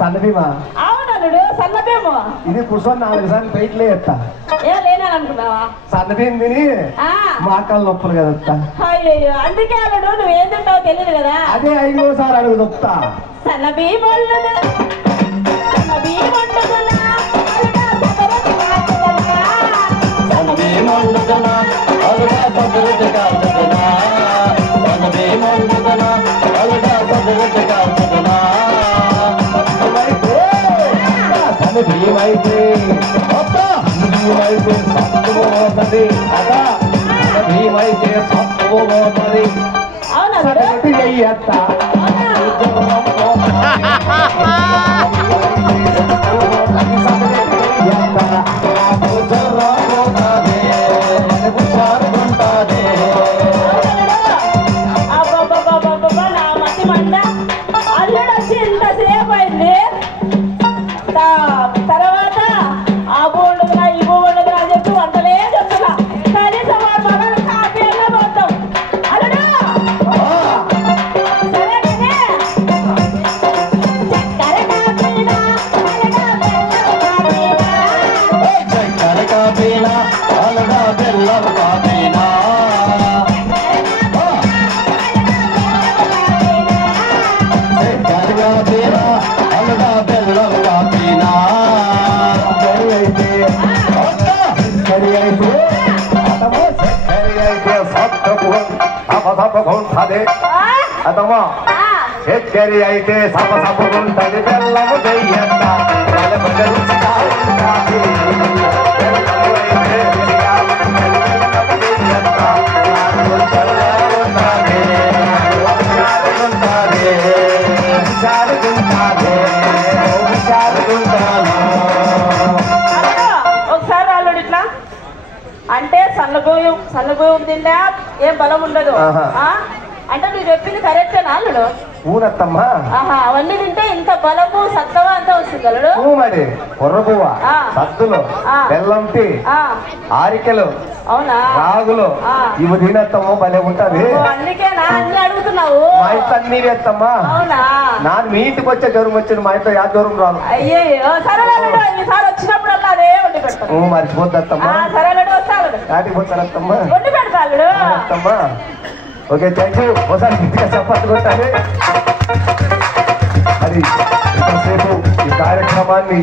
సన్నబీమా అవునడు సన్నబీము ఇది కూర్చొని 4 సార్లు బయటలే ఎత్తా ఏ లేననుకున్నావా సన్నబీం తిని మాకాలు నొప్పులు కదా అయ్యో అందుకే అల్లుడు నువ్వేం తింటావో తెలియదు కదా అదే 5సారి అడుగు చెప్తా సన్నబీము భీమైతే సత్తువు పోతుంది అదా భీమైతే సత్తువు పోతుంది ఎత్తా అల్లుడు వచ్చి ఇంతసేపు అయింది తర్వాత ఆ బోండుగా ఈ బోండుగా అని చెప్పి వంటలే చెప్తున్నా కనీసం వాడు మగలు కాఫీ అన్నా పోతాం అల్లుడు చక్కెర కాపీనా అలగా బెల్లం కాపీనా అదమ్మా చక్కెర అయితే సప సపగుంటది బెల్లము దెయ్యంత ఒకసారి అల్లుడు ఇట్లా అంటే సన్నగోయం తిండా ఏం బలం ఉండదు అంటే నువ్వు చెప్పింది కరెక్టేనా అల్లుడు ఊనత్తమ్మా అవన్నీ తింటే ఇంత బలము సత్తవా అంతా వస్తుంది అల్లుడు మరి కొర్రపువ్వ సద్దులు బెల్లం టీ ఆరికలు అవునా రాగులు ఇవి తినత్తమ్మో భలే ఉంటది అందుకేనా అన్ని అడుగుతున్నావు మా ఇంట్లో అన్ని వేస్తమ్మా అవునా నాకు మీ ఇంటికి వచ్చే జ్వరం వచ్చింది మా ఇంట్లో యా జ్వరం రాదు అయ్యో సరే ఈసారి వచ్చినప్పుడల్లా అదే వండి పెడతాను మర్చిపోద్దమ్మా సరే వస్తాడు నాటికి పోతారత్తమ్మా వండి పెడతాడు అత్తమ్మా ఓకే థ్యాంక్ యూ ఒకసారి గట్టిగా చప్పట్లు కొట్టాలి అది ఇంతసేపు ఈ కార్యక్రమాన్ని